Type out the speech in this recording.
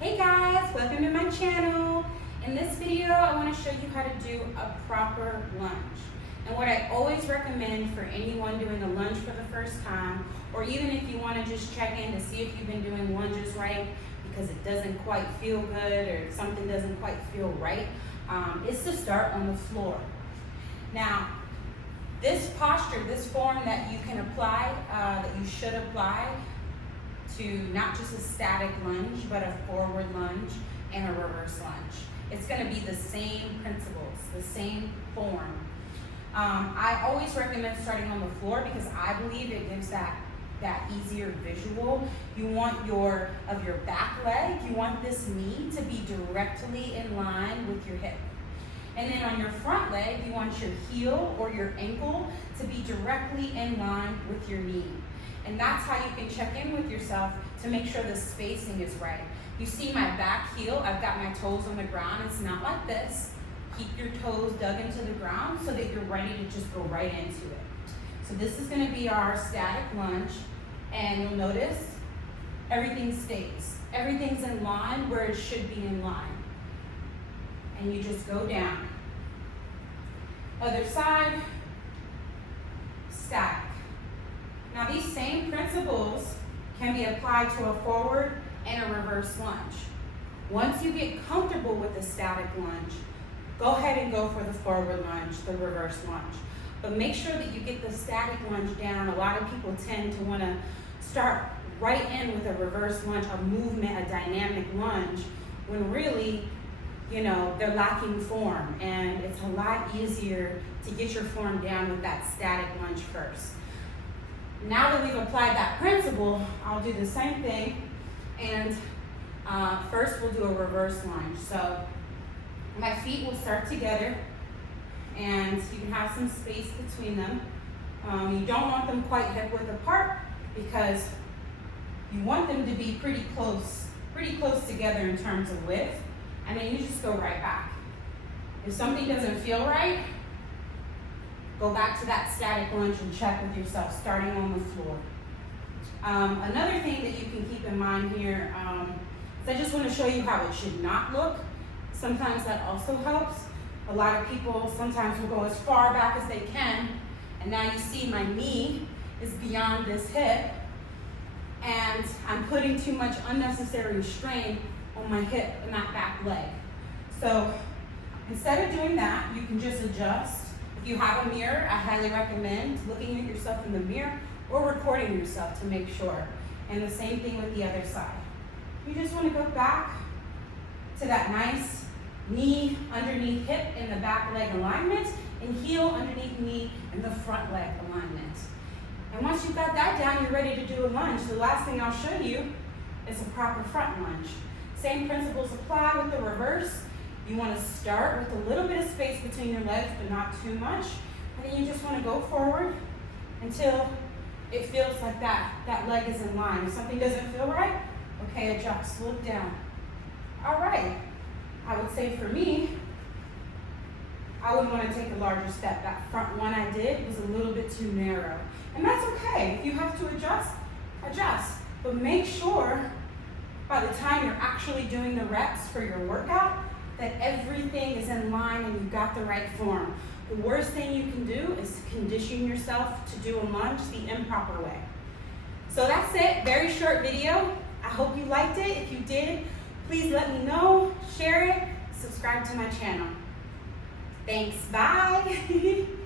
Hey guys, welcome to my channel. In this video, I want to show you how to do a proper lunge. And what I always recommend for anyone doing a lunge for the first time, or even if you want to just check in to see if you've been doing lunges right because it doesn't quite feel good or something doesn't quite feel right, is to start on the floor. Now, this posture, this form that you can apply, that you should apply to not just a static lunge, but a forward lunge and a reverse lunge. It's going to be the same principles, the same form. I always recommend starting on the floor because I believe it gives that easier visual. You want your back leg, you want this knee to be directly in line with your hip. And then on your front leg, you want your heel or your ankle to be directly in line with your knee. And that's how you can check in with yourself to make sure the spacing is right. You see my back heel, I've got my toes on the ground. It's not like this. Keep your toes dug into the ground so that you're ready to just go right into it. So this is gonna be our static lunge, and you'll notice everything stays. Everything's in line where it should be in line. And you just go down. Other side, static. Now these same principles can be applied to a forward and a reverse lunge. Once you get comfortable with the static lunge, go ahead and go for the forward lunge, the reverse lunge. But make sure that you get the static lunge down. A lot of people tend to want to start right in with a reverse lunge, a movement, a dynamic lunge, when really, they're lacking form. And it's a lot easier to get your form down with that static lunge first. Now that we've applied that principle, I'll do the same thing, and first we'll do a reverse lunge. So my feet will start together, and you can have some space between them. You don't want them quite hip width apart because you want them to be pretty close together in terms of width, and then you just go right back. If something doesn't feel right, go back to that static lunge and check with yourself, starting on the floor. Another thing that you can keep in mind here is I just want to show you how it should not look. Sometimes that also helps. A lot of people sometimes will go as far back as they can, and now you see my knee is beyond this hip, and I'm putting too much unnecessary strain on my hip and that back leg. So instead of doing that, you can just adjust. If you have a mirror, I highly recommend looking at yourself in the mirror or recording yourself to make sure. And the same thing with the other side. You just want to go back to that nice knee underneath hip in the back leg alignment and heel underneath knee in the front leg alignment. And once you've got that down, you're ready to do a lunge. The last thing I'll show you is a proper front lunge. Same principles apply with the reverse. You want to start with a little bit of space between your legs, but not too much. And then you just want to go forward until it feels like that leg is in line. If something doesn't feel right, okay, adjust, look down. All right, I would say for me, I would want to take a larger step. That front one I did was a little bit too narrow. And that's okay. If you have to adjust, adjust. But make sure by the time you're actually doing the reps for your workout, that everything is in line and you've got the right form. The worst thing you can do is to condition yourself to do a lunge the improper way. So that's it, very short video. I hope you liked it. If you did, please let me know, share it, subscribe to my channel. Thanks, bye.